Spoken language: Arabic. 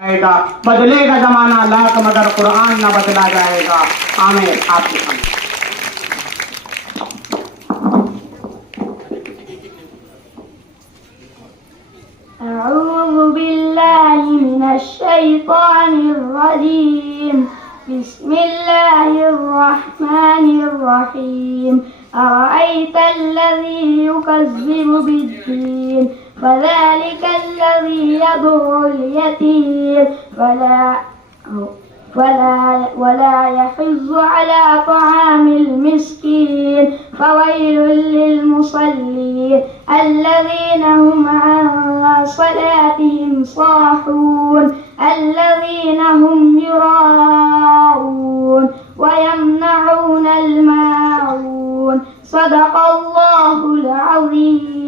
आएगा, बदलेगा जमाना लाख मगर कुरान न बदला जाएगा। आमीन। आपके सामने أعوذ بالله من الشيطان الرجيم. بسم الله الرحمن الرحيم. أرأيت الذي يكذب بالدين فذلك الذي يدعو اليتيم ولا يحض على طعام المسكين فويل للمصلين الذين هم عن صلاتهم صاحون الذين هم يراءون ويمنعون الماعون. صدق الله العظيم.